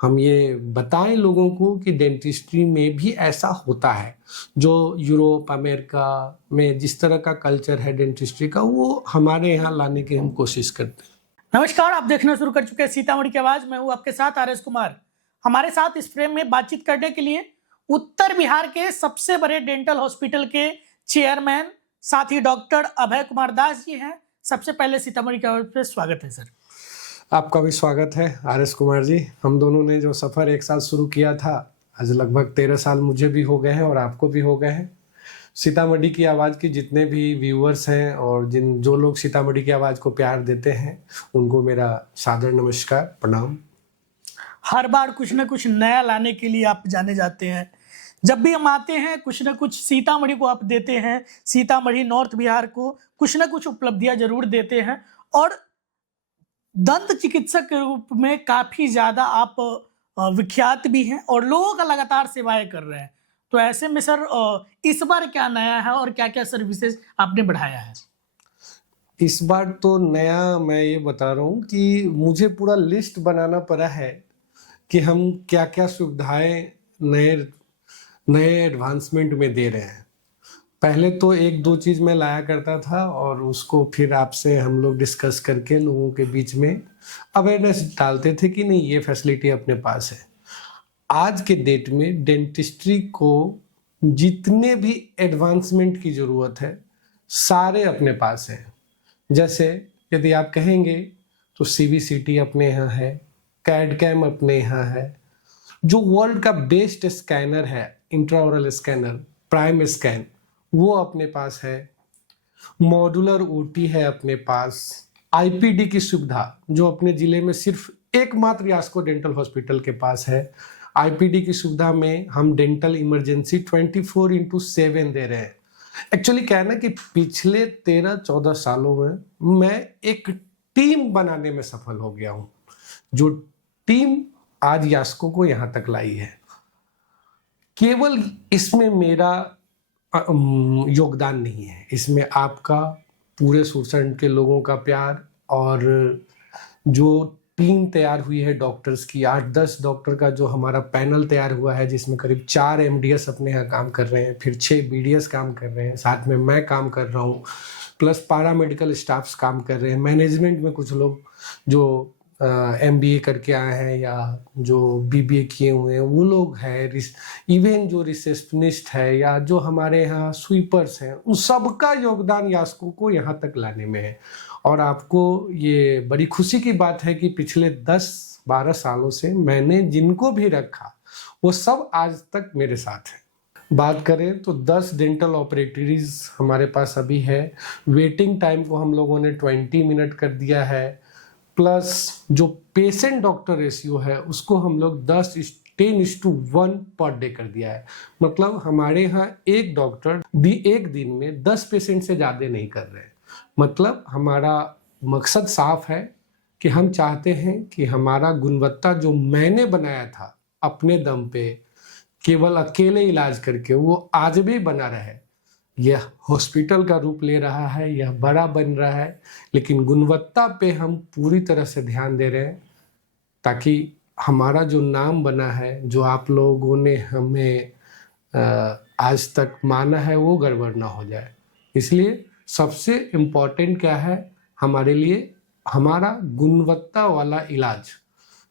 हम ये बताएं लोगों को कि डेंटिस्ट्री में भी ऐसा होता है। जो यूरोप अमेरिका में जिस तरह का कल्चर है डेंटिस्ट्री का, वो हमारे यहाँ लाने की हम कोशिश करते हैं। नमस्कार, आप देखना शुरू कर चुके हैं सीतामढ़ी की आवाज। मैं हूं आपके साथ आर एस कुमार। हमारे साथ इस फ्रेम में बातचीत करने के लिए उत्तर बिहार के सबसे बड़े डेंटल हॉस्पिटल के चेयरमैन साथ ही डॉक्टर अभय कुमार दास जी हैं। सबसे पहले सीतामढ़ी की आवाज पे स्वागत है सर। आपका भी स्वागत है आर एस कुमार जी। हम दोनों ने जो सफ़र एक साथ शुरू किया था, आज लगभग 13 साल मुझे भी हो गए हैं और आपको भी हो गए हैं। सीतामढ़ी की आवाज़ की जितने भी व्यूअर्स हैं और जो लोग सीतामढ़ी की आवाज़ को प्यार देते हैं, उनको मेरा सादर नमस्कार, प्रणाम। हर बार कुछ ना कुछ नया लाने के लिए आप जाने जाते हैं। जब भी हम आते हैं कुछ ना कुछ सीतामढ़ी को आप देते हैं। सीतामढ़ी नॉर्थ बिहार को कुछ ना कुछ उपलब्धियां जरूर देते हैं और दंत चिकित्सक के रूप में काफी ज्यादा आप विख्यात भी हैं और लोगों का लगातार सेवाएं कर रहे हैं। तो ऐसे में सर इस बार क्या नया है और क्या क्या सर्विसेज आपने बढ़ाया है? इस बार तो नया मैं ये बता रहा हूँ कि मुझे पूरा लिस्ट बनाना पड़ा है कि हम क्या क्या सुविधाएं नए नए एडवांसमेंट में दे रहे हैं। पहले तो एक दो चीज़ मैं लाया करता था और उसको फिर आपसे हम लोग डिस्कस करके लोगों के बीच में अवेयरनेस डालते थे कि नहीं, ये फैसिलिटी अपने पास है। आज के डेट में डेंटिस्ट्री को जितने भी एडवांसमेंट की ज़रूरत है सारे अपने पास हैं। जैसे यदि आप कहेंगे तो CBCT अपने यहाँ है, कैड कैम अपने यहाँ है, जो वर्ल्ड का बेस्ट स्कैनर है इंट्राओरल स्कैनर प्राइम स्कैन, वो अपने पास है। मॉड्यूलर OT है अपने पास। IPD की सुविधा जो अपने ज़िले में सिर्फ एकमात्र यास्को डेंटल हॉस्पिटल के पास है। IPD की सुविधा में हम डेंटल इमरजेंसी 24/7 दे रहे हैं। एक्चुअली क्या है ना कि पिछले 13-14 सालों में मैं एक टीम बनाने में सफल हो गया हूँ, जो टीम आज यास्को को यहाँ तक लाई है। केवल इसमें मेरा योगदान नहीं है, इसमें आपका, पूरे सुरसंड के लोगों का प्यार और जो टीम तैयार हुई है डॉक्टर्स की, 8-10 डॉक्टर का जो हमारा पैनल तैयार हुआ है, जिसमें करीब 4 MDS अपने यहाँ काम कर रहे हैं, फिर 6 BDS काम कर रहे हैं, साथ में मैं काम कर रहा हूँ, प्लस पैरामेडिकल स्टाफ्स काम कर रहे हैं। मैनेजमेंट में कुछ लोग जो MBA करके आए हैं या जो BBA किए हुए हैं वो लोग हैं, इवन जो रिसेप्शनिस्ट है या जो हमारे यहाँ स्वीपर्स हैं, उन सबका योगदान यास्को को यहाँ तक लाने में है। और आपको ये बड़ी खुशी की बात है कि पिछले 10-12 सालों से मैंने जिनको भी रखा वो सब आज तक मेरे साथ हैं। बात करें तो 10 डेंटल ऑपरेटरीज हमारे पास अभी है। वेटिंग टाइम को हम लोगों ने 20 मिनट कर दिया है, प्लस जो पेशेंट डॉक्टर रेशियो है उसको हम लोग 10:1 पर डे कर दिया है। मतलब हमारे यहाँ एक डॉक्टर एक दिन में 10 पेशेंट से ज़्यादा नहीं कर रहे हैं। मतलब हमारा मकसद साफ है कि हम चाहते हैं कि हमारा गुणवत्ता जो मैंने बनाया था अपने दम पे, केवल अकेले इलाज करके, वो आज भी बना रहे। यह हॉस्पिटल का रूप ले रहा है, यह बड़ा बन रहा है, लेकिन गुणवत्ता पे हम पूरी तरह से ध्यान दे रहे हैं ताकि हमारा जो नाम बना है, जो आप लोगों ने हमें आज तक माना है, वो गड़बड़ ना हो जाए। इसलिए सबसे इम्पोर्टेंट क्या है हमारे लिए, हमारा गुणवत्ता वाला इलाज।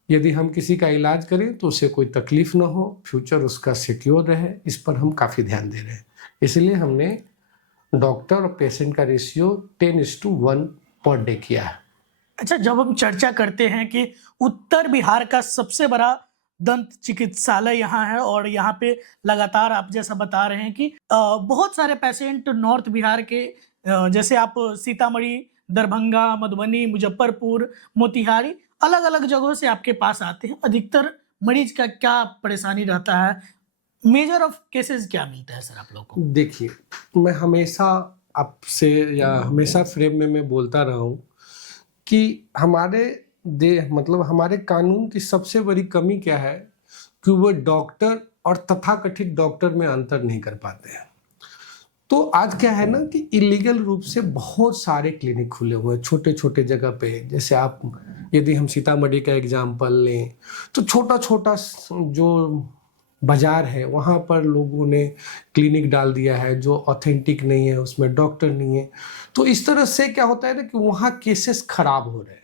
यदि हम किसी का इलाज करें तो उसे कोई तकलीफ ना हो, फ्यूचर उसका सिक्योर रहे, इस पर हम काफ़ी ध्यान दे रहे हैं। इसलिए हमने डॉक्टर और पेशेंट का रेशियो 10:1 पर डे किया है। अच्छा, जब हम चर्चा करते हैं कि उत्तर बिहार का सबसे बड़ा दंत चिकित्सालय यहाँ है और यहाँ पे लगातार आप जैसा बता रहे हैं कि बहुत सारे पेशेंट नॉर्थ बिहार के जैसे आप सीतामढ़ी, दरभंगा, मधुबनी, मुजफ्फरपुर, मोतिहारी, अलग अलग जगहों से आपके पास आते हैं। अधिकतर मरीज का क्या परेशानी रहता है, मेजर ऑफ केसेस क्या मिलता है सर आप लोगों को? देखिए, मैं हमेशा आपसे या हमेशा फ्रेम में मैं बोलता रहा हूँ कि हमारे कानून की सबसे बड़ी कमी क्या है कि वो डॉक्टर और तथाकथित डॉक्टर में अंतर नहीं कर पाते हैं। तो आज क्या है ना कि इलीगल रूप से बहुत सारे क्लिनिक खुले हुए हैं छोटे छोटे जगह पे। जैसे आप यदि हम सीतामढ़ी का एग्जाम्पल लें तो छोटा छोटा जो बाजार है वहाँ पर लोगों ने क्लिनिक डाल दिया है जो ऑथेंटिक नहीं है, उसमें डॉक्टर नहीं है। तो इस तरह से क्या होता है ना कि वहाँ केसेस खराब हो रहे हैं,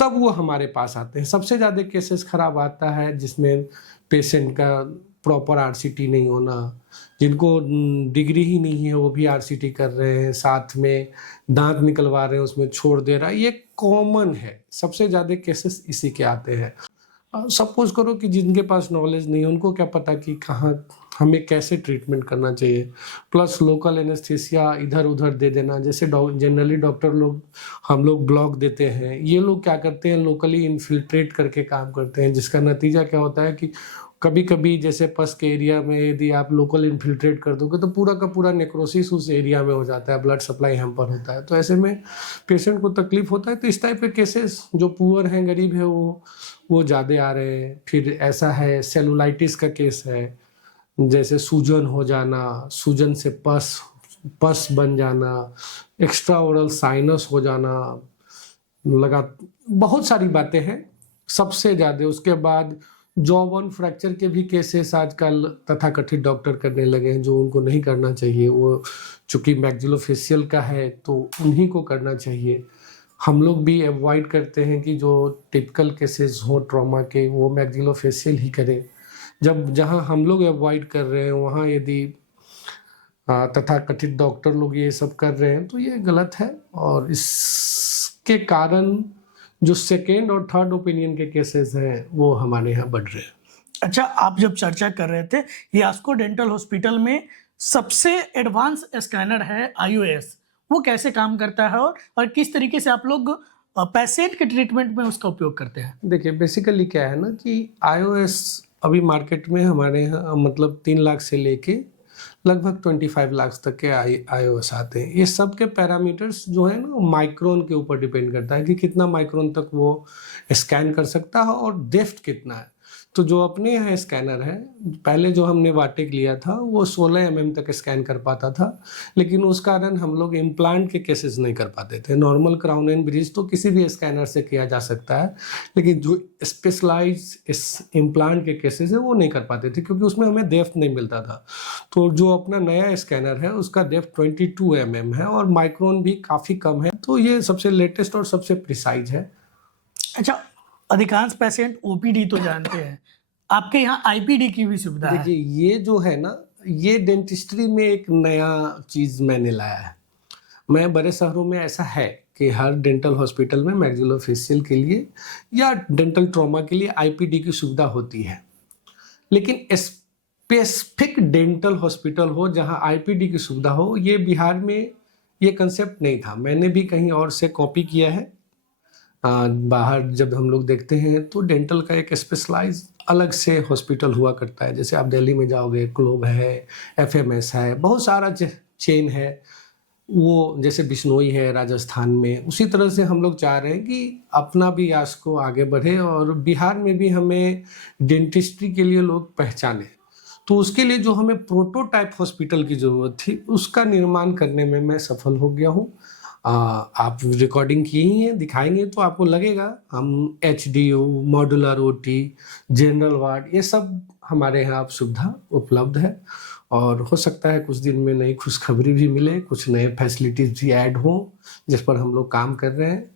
तब वो हमारे पास आते हैं। सबसे ज़्यादा केसेस खराब आता है जिसमें पेशेंट का प्रॉपर आरसीटी नहीं होना, जिनको डिग्री ही नहीं है वो भी आरसीटी कर रहे हैं, साथ में दांत निकलवा रहे हैं उसमें छोड़ दे रहा है। ये कॉमन है, सबसे ज़्यादा केसेस इसी के आते हैं। सपोज करो कि जिनके पास नॉलेज नहीं है उनको क्या पता कि कहाँ हमें कैसे ट्रीटमेंट करना चाहिए, प्लस लोकल एनेस्थीसिया इधर उधर दे देना। जैसे जनरली डॉक्टर लोग हम लोग ब्लॉक देते हैं, ये लोग क्या करते हैं लोकली इन्फिल्ट्रेट करके काम करते हैं, जिसका नतीजा क्या होता है कि कभी कभी जैसे पस के एरिया में यदि आप लोकल इन्फिल्ट्रेट कर दोगे तो पूरा का पूरा नेक्रोसिस उस एरिया में हो जाता है, ब्लड सप्लाई हैम्पर होता है। तो ऐसे में पेशेंट को तकलीफ होता है। तो इस टाइप के केसेस जो पुअर हैं, गरीब है, वो ज़्यादा आ रहे हैं। फिर ऐसा है सेलुलाइटिस का केस है, जैसे सूजन हो जाना, सूजन से पस बन जाना, एक्स्ट्रा ओरल साइनस हो जाना, लगा बहुत सारी बातें हैं। सबसे ज़्यादा उसके बाद जॉ बोन फ्रैक्चर के भी केसेस आजकल तथाकथित डॉक्टर करने लगे हैं, जो उनको नहीं करना चाहिए। वो चूँकि मैक्सिलोफेशियल का है तो उन्हीं को करना चाहिए। हम लोग भी अवॉइड करते हैं कि जो टिपिकल केसेस हो ट्रॉमा के वो मैक्सिलोफेशियल ही करें। जब जहाँ हम लोग अवॉइड कर रहे हैं वहाँ यदि तथाकथित डॉक्टर लोग ये सब कर रहे हैं तो ये गलत है। और इसके कारण जो सेकेंड और थर्ड ओपिनियन के केसेस हैं वो हमारे यहाँ बढ़ रहे हैं। अच्छा, आप जब चर्चा कर रहे थे, यास्को डेंटल हॉस्पिटल में सबसे एडवांस स्कैनर है आईओएस, वो कैसे काम करता है और किस तरीके से आप लोग पेशेंट के ट्रीटमेंट में उसका उपयोग करते हैं? देखिए बेसिकली क्या है ना कि आईओएस अभी मार्केट में हमारे यहाँ मतलब 3 लाख से लेके लगभग 25 लाख तक के आईओएस आते हैं। ये सब के पैरामीटर्स जो है ना माइक्रोन के ऊपर डिपेंड करता है कि कितना माइक्रोन तक वो स्कैन कर सकता है और डेप्थ कितना है। तो जो अपने यहाँ स्कैनर है, पहले जो हमने वाटेक लिया था वो 16 mm तक स्कैन कर पाता था, लेकिन उस कारण हम लोग इम्प्लांट के केसेस नहीं कर पाते थे। नॉर्मल क्राउन एंड ब्रिज तो किसी भी स्कैनर से किया जा सकता है, लेकिन जो स्पेशलाइज इस इम्प्लांट के केसेस है वो नहीं कर पाते थे क्योंकि उसमें हमें डेप्थ नहीं मिलता था। तो जो अपना नया स्कैनर है उसका डेप्थ 22 mm है और माइक्रोन भी काफ़ी कम है। तो ये सबसे लेटेस्ट और सबसे प्रिसाइज है। अच्छा, अधिकांश पेशेंट ओपीडी तो जानते हैं, आपके यहाँ आईपीडी की भी सुविधा है। देखिए ये जो है ना, ये डेंटिस्ट्री में एक नया चीज़ मैंने लाया है। मैं बड़े शहरों में ऐसा है कि हर डेंटल हॉस्पिटल में मैक्सिलोफेशियल के लिए या डेंटल ट्रॉमा के लिए आईपीडी की सुविधा होती है, लेकिन स्पेसिफिक डेंटल हॉस्पिटल हो जहां आईपीडी की सुविधा हो, ये बिहार में ये कंसेप्ट नहीं था। मैंने भी कहीं और से कॉपी किया है। बाहर जब हम लोग देखते हैं तो डेंटल का एक स्पेशलाइज अलग से हॉस्पिटल हुआ करता है। जैसे आप दिल्ली में जाओगे, ग्लोब है, एफएमएस है, बहुत सारा चेन है, वो जैसे बिश्नोई है राजस्थान में। उसी तरह से हम लोग चाह रहे हैं कि अपना भी यास्को आगे बढ़े और बिहार में भी हमें डेंटिस्ट्री के लिए लोग पहचाने। तो उसके लिए जो हमें प्रोटोटाइप हॉस्पिटल की ज़रूरत थी उसका निर्माण करने में मैं सफल हो गया हूँ। आप रिकॉर्डिंग किए ही हैं, दिखाएंगे तो आपको लगेगा। हम HDU, modular OT, general ward, ये सब हमारे यहाँ आप सुविधा उपलब्ध है और हो सकता है कुछ दिन में नई खुशखबरी भी मिले, कुछ नए फैसिलिटीज भी ऐड हों जिस पर हम लोग काम कर रहे हैं।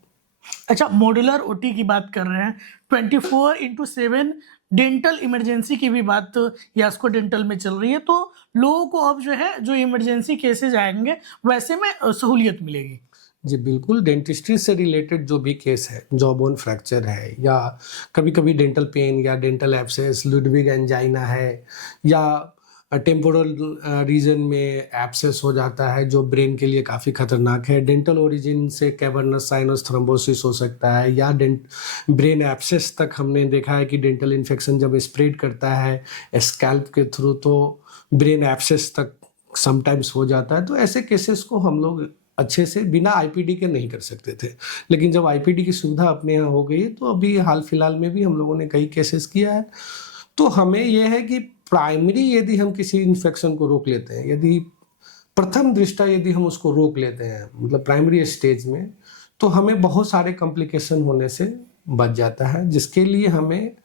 अच्छा, मॉड्यूलर ओटी की बात कर रहे हैं, 24x7 डेंटल इमरजेंसी की भी बात यास्को डेंटल में चल रही है, तो लोगों को अब जो है जो इमरजेंसी केसेज आएंगे वैसे में सहूलियत मिलेगी। जी बिल्कुल, डेंटिस्ट्री से रिलेटेड जो भी केस है, जॉ बोन फ्रैक्चर है या कभी कभी डेंटल पेन या डेंटल एब्सेस, लुडविग एंजाइना है या टेम्पोरल रीजन में एब्सेस हो जाता है जो ब्रेन के लिए काफ़ी खतरनाक है। डेंटल ओरिजिन से कैवर्नस साइनस थ्रोम्बोसिस हो सकता है या ब्रेन एब्सेस तक हमने देखा है कि डेंटल इन्फेक्शन जब स्प्रेड करता है स्कैल्प के थ्रू तो ब्रेन एब्सेस तक समटाइम्स हो जाता है। तो ऐसे केसेस को हम लोग अच्छे से बिना आईपीडी के नहीं कर सकते थे, लेकिन जब आईपीडी की सुविधा अपने यहाँ हो गई है तो अभी हाल फिलहाल में भी हम लोगों ने कई केसेस किया है। तो हमें यह है कि प्राइमरी यदि हम किसी इन्फेक्शन को रोक लेते हैं, यदि प्रथम दृष्टया यदि हम उसको रोक लेते हैं, मतलब प्राइमरी स्टेज में, तो हमें बहुत सारे कॉम्प्लिकेशन होने से बच जाता है, जिसके लिए हमें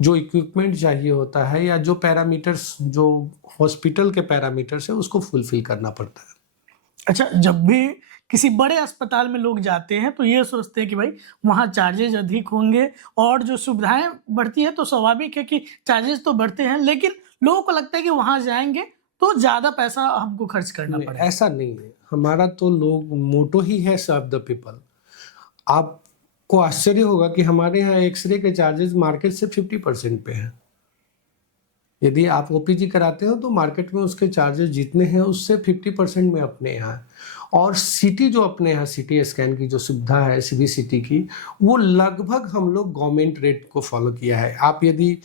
जो इक्विपमेंट चाहिए होता है या जो पैरामीटर्स, जो हॉस्पिटल के पैरामीटर्स है, उसको फुलफिल करना पड़ता है। अच्छा, जब भी किसी बड़े अस्पताल में लोग जाते हैं तो ये सोचते हैं कि भाई वहाँ चार्जेज अधिक होंगे और जो सुविधाएं बढ़ती है तो स्वाभाविक है कि चार्जेस तो बढ़ते हैं, लेकिन लोगों को लगता है कि वहाँ जाएंगे तो ज़्यादा पैसा हमको खर्च करना नहीं, पड़ेगा। ऐसा नहीं है। हमारा तो लोग मोटो ही है सर्व द पीपल। आपको आश्चर्य होगा कि हमारे यहाँ एक्सरे के चार्जेस मार्केट से 50% पे हैं। यदि आप ओपीजी कराते हो तो मार्केट में उसके चार्जेस जितने हैं उससे 50% में अपने यहाँ है। और सीटी जो अपने यहाँ सीटी स्कैन की जो सुविधा है सीबीसीटी की, वो लगभग हम लोग गवर्नमेंट रेट को फॉलो किया है। आप यदि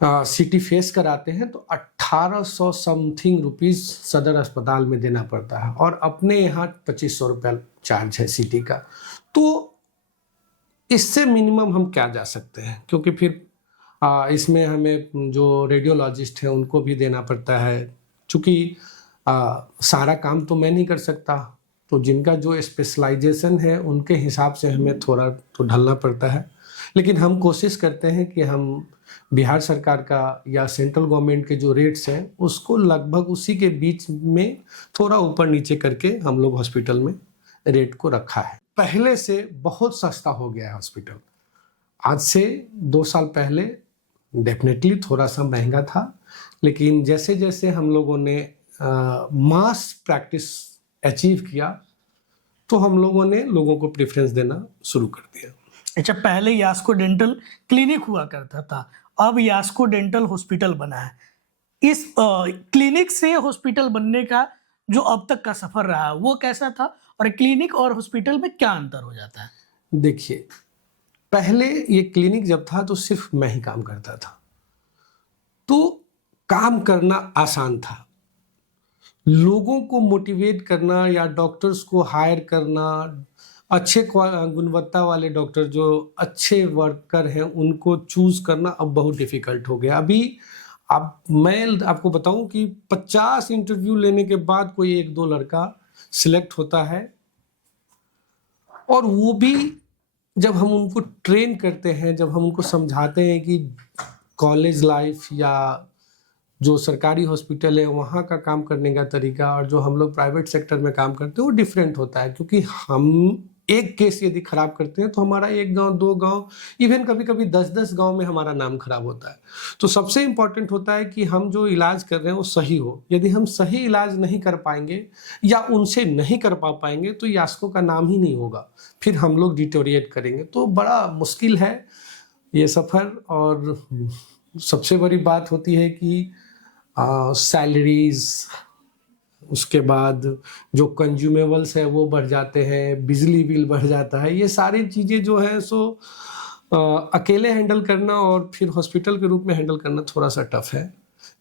सिटी फेस कराते हैं तो 1800 समथिंग रुपीज सदर अस्पताल में देना पड़ता है और अपने यहाँ 2500 रुपया चार्ज है सिटी का। तो इससे मिनिमम हम क्या जा सकते हैं, क्योंकि फिर इसमें हमें जो रेडियोलॉजिस्ट है उनको भी देना पड़ता है, क्योंकि सारा काम तो मैं नहीं कर सकता, तो जिनका जो स्पेशलाइजेशन है उनके हिसाब से हमें थोड़ा तो ढलना पड़ता है। लेकिन हम कोशिश करते हैं कि हम बिहार सरकार का या सेंट्रल गवर्नमेंट के जो रेट्स हैं उसको लगभग उसी के बीच में थोड़ा ऊपर नीचे करके हम लोग हॉस्पिटल में रेट को रखा है। पहले से बहुत सस्ता हो गया है हॉस्पिटल। आज से 2 साल पहले डेफिनेटली थोड़ा सा महंगा था, लेकिन जैसे जैसे हम लोगों ने मास प्रैक्टिस अचीव किया तो हम लोगों ने लोगों को प्रेफरेंस देना शुरू कर दिया। अच्छा, पहले यास्को डेंटल क्लिनिक हुआ करता था, अब यास्को डेंटल हॉस्पिटल बना है। इस क्लिनिक से हॉस्पिटल बनने का जो अब तक का सफर रहा वो कैसा था, और क्लिनिक और हॉस्पिटल में क्या अंतर हो जाता है? देखिए, पहले ये क्लिनिक जब था तो सिर्फ मैं ही काम करता था, तो काम करना आसान था। लोगों को मोटिवेट करना या डॉक्टर्स को हायर करना, अच्छे गुणवत्ता वाले डॉक्टर जो अच्छे वर्कर हैं उनको चूज करना अब बहुत डिफिकल्ट हो गया। अभी मैं आपको बताऊं कि 50 इंटरव्यू लेने के बाद कोई 1-2 लड़का सिलेक्ट होता है, और वो भी जब हम उनको ट्रेन करते हैं, जब हम उनको समझाते हैं कि कॉलेज लाइफ या जो सरकारी हॉस्पिटल है वहाँ का काम करने का तरीका और जो हम लोग प्राइवेट सेक्टर में काम करते हैं वो डिफरेंट होता है। क्योंकि हम एक केस यदि खराब करते हैं तो हमारा 1 गांव 2 गांव, इवन कभी कभी 10-10 गांव में हमारा नाम खराब होता है। तो सबसे इम्पोर्टेंट होता है कि हम जो इलाज कर रहे हैं वो सही हो। यदि हम सही इलाज नहीं कर पाएंगे या उनसे नहीं कर पाएंगे तो यास्को का नाम ही नहीं होगा, फिर हम लोग डिटोरिएट करेंगे। तो बड़ा मुश्किल है ये सफ़र। और सबसे बड़ी बात होती है कि सैलरीज, उसके बाद जो कंज्यूमेबल्स है वो बढ़ जाते हैं, बिजली बिल बढ़ जाता है। ये सारी चीज़ें जो है सो अकेले हैंडल करना और फिर हॉस्पिटल के रूप में हैंडल करना थोड़ा सा टफ है,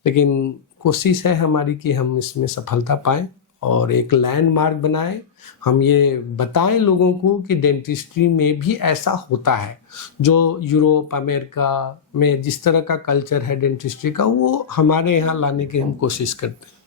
लेकिन कोशिश है हमारी कि हम इसमें सफलता पाएं और एक लैंडमार्क बनाएं। हम ये बताएं लोगों को कि डेंटिस्ट्री में भी ऐसा होता है। जो यूरोप अमेरिका में जिस तरह का कल्चर है डेंटिस्ट्री का, वो हमारे यहाँ लाने की हम कोशिश करते हैं।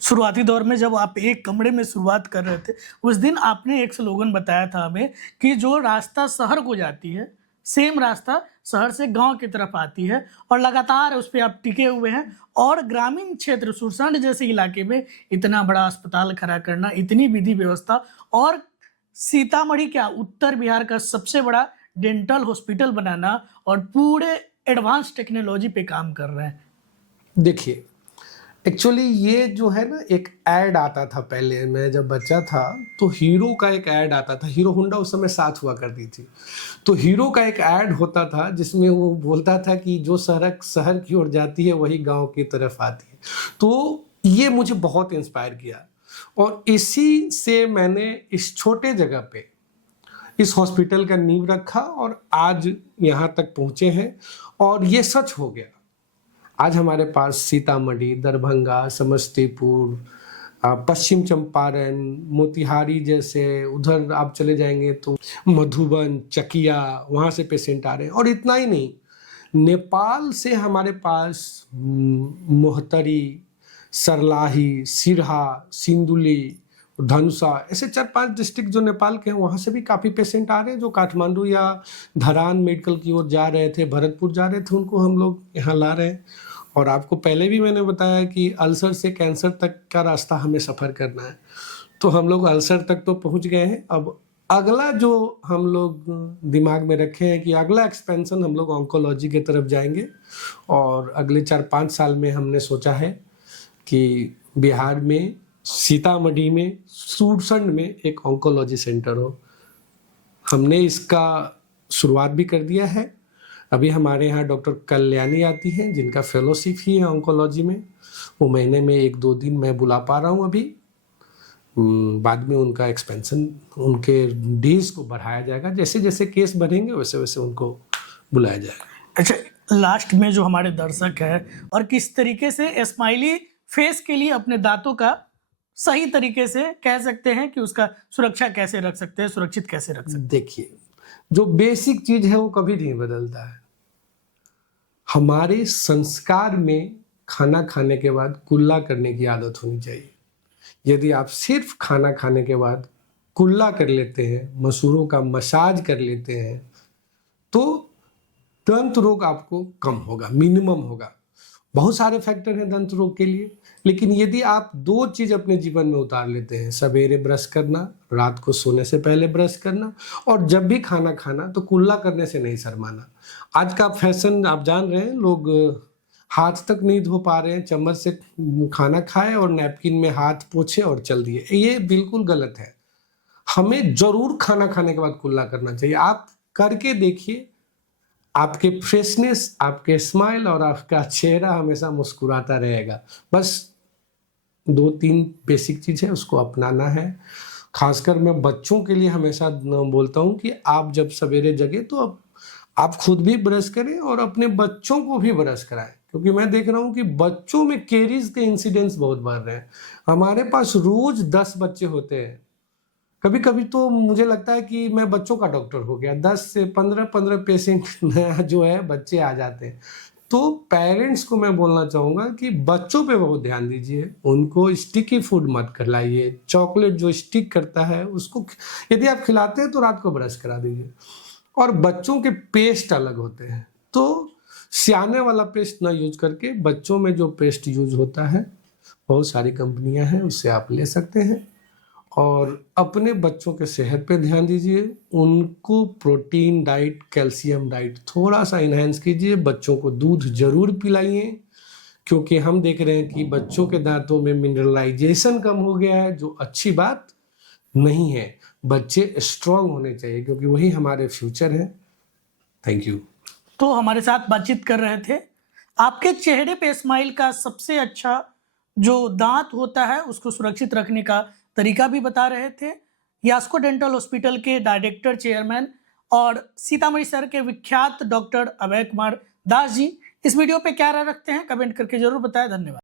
शुरुआती दौर में जब आप एक कमरे में शुरुआत कर रहे थे उस दिन आपने एक स्लोगन बताया था हमें कि जो रास्ता शहर को जाती है सेम रास्ता शहर से गांव की तरफ आती है, और लगातार उस पर आप टिके हुए हैं। और ग्रामीण क्षेत्र सुरसंड जैसे इलाके में इतना बड़ा अस्पताल खड़ा करना, इतनी विधि व्यवस्था, और सीतामढ़ी क्या उत्तर बिहार का सबसे बड़ा डेंटल हॉस्पिटल बनाना और पूरे एडवांस टेक्नोलॉजी पे काम कर रहे हैं। देखिए, एक्चुअली ये जो है ना, एक ऐड आता था पहले, मैं जब बच्चा था तो हीरो का एक ऐड आता था। हीरो होंडा उस समय साथ हुआ करती थी, तो हीरो का एक ऐड होता था जिसमें वो बोलता था कि जो सड़क शहर की ओर जाती है वही गांव की तरफ आती है। तो ये मुझे बहुत इंस्पायर किया और इसी से मैंने इस छोटे जगह पे इस हॉस्पिटल का नींव रखा और आज यहाँ तक पहुँचे हैं। और ये सच हो गया। आज हमारे पास सीतामढ़ी, दरभंगा, समस्तीपुर, पश्चिम चंपारण, मोतिहारी जैसे, उधर आप चले जाएंगे तो मधुबन, चकिया, वहाँ से पेशेंट आ रहे हैं। और इतना ही नहीं, नेपाल से हमारे पास मोहतरी, सरलाही, सिरहा, सिंदुली, धनुषा, ऐसे 4-5 डिस्ट्रिक्ट जो नेपाल के हैं वहाँ से भी काफ़ी पेशेंट आ रहे हैं जो काठमांडू या धरान मेडिकल की ओर जा रहे थे, भरतपुर जा रहे थे, उनको हम लोग यहाँ ला रहे हैं। और आपको पहले भी मैंने बताया कि अल्सर से कैंसर तक का रास्ता हमें सफ़र करना है, तो हम लोग अल्सर तक तो पहुँच गए हैं। अब अगला जो हम लोग दिमाग में रखे हैं कि अगला एक्सपेंशन हम लोग ऑन्कोलॉजी की तरफ जाएंगे, और अगले 4-5 साल में हमने सोचा है कि बिहार में सीतामढ़ी में सूरसंड में एक ऑन्कोलॉजी सेंटर हो। हमने इसका शुरुआत भी कर दिया है। अभी हमारे यहाँ डॉक्टर कल्याणी आती हैं जिनका फेलोशिप ही है ऑन्कोलॉजी में, वो महीने में 1-2 दिन मैं बुला पा रहा हूँ अभी। बाद में उनका एक्सपेंशन, उनके डेज को बढ़ाया जाएगा, जैसे जैसे केस बढ़ेंगे वैसे वैसे उनको बुलाया जाएगा। अच्छा, लास्ट में जो हमारे दर्शक है और किस तरीके से स्माइली फेस के लिए अपने दांतों का सही तरीके से कह सकते हैं कि उसका सुरक्षा कैसे रख सकते हैं, सुरक्षित कैसे रख सकते हैं? देखिए, जो बेसिक चीज है वो कभी नहीं बदलता है। हमारे संस्कार में खाना खाने के बाद कुल्ला करने की आदत होनी चाहिए। यदि आप सिर्फ खाना खाने के बाद कुल्ला कर लेते हैं, मसूरों का मसाज कर लेते हैं, तो दंत रोग आपको कम होगा, मिनिमम होगा। बहुत सारे फैक्टर हैं दंत रोग के लिए, लेकिन यदि आप 2 चीज अपने जीवन में उतार लेते हैं, सवेरे ब्रश करना, रात को सोने से पहले ब्रश करना, और जब भी खाना खाना तो कुल्ला करने से नहीं शर्माना। आज का फैशन आप जान रहे हैं, लोग हाथ तक नहीं धो पा रहे हैं, चम्मच से खाना खाए और नैपकिन में हाथ पोछे और चल दिए, ये बिल्कुल गलत है। हमें जरूर खाना खाने के बाद कुल्ला करना चाहिए। आप करके देखिए, आपके फ्रेशनेस, आपके स्माइल और आपका चेहरा हमेशा मुस्कुराता रहेगा। बस 2-3 बेसिक चीज़ है, उसको अपनाना है। खासकर मैं बच्चों के लिए हमेशा बोलता हूँ कि आप जब सवेरे जगे तो आप खुद भी ब्रश करें और अपने बच्चों को भी ब्रश कराएं, क्योंकि मैं देख रहा हूँ कि बच्चों में कैरीज के इंसिडेंट्स बहुत बढ़ रहे हैं। हमारे पास रोज 10 बच्चे होते हैं, कभी कभी तो मुझे लगता है कि मैं बच्चों का डॉक्टर हो गया। 10 से 15 पेशेंट नया जो है बच्चे आ जाते हैं। तो पेरेंट्स को मैं बोलना चाहूँगा कि बच्चों पे बहुत ध्यान दीजिए, उनको स्टिकी फूड मत खिलाइए। चॉकलेट जो स्टिक करता है उसको यदि आप खिलाते हैं तो रात को ब्रश करा दीजिए। और बच्चों के पेस्ट अलग होते हैं, तो सियाने वाला पेस्ट ना यूज करके बच्चों में जो पेस्ट यूज होता है, बहुत सारी कंपनियां हैं, उससे आप ले सकते हैं। और अपने बच्चों के सेहत पे ध्यान दीजिए, उनको प्रोटीन डाइट, कैल्शियम डाइट थोड़ा सा इन्हेंस कीजिए। बच्चों को दूध जरूर पिलाइए, क्योंकि हम देख रहे हैं कि बच्चों के दांतों में मिनरलाइजेशन कम हो गया है, जो अच्छी बात नहीं है। बच्चे स्ट्रांग होने चाहिए, क्योंकि वही हमारे फ्यूचर है। Thank you. तो हमारे साथ बातचीत कर रहे थे। आपके चेहरे पे स्माइल का सबसे अच्छा जो दांत होता है उसको सुरक्षित रखने का तरीका भी बता रहे थे। यास्को डेंटल हॉस्पिटल के डायरेक्टर, चेयरमैन और सीतामढ़ी शहर के विख्यात डॉक्टर अभय कुमार दास जी। इस वीडियो पे क्या राय रखते हैं कमेंट करके जरूर बताएं। धन्यवाद।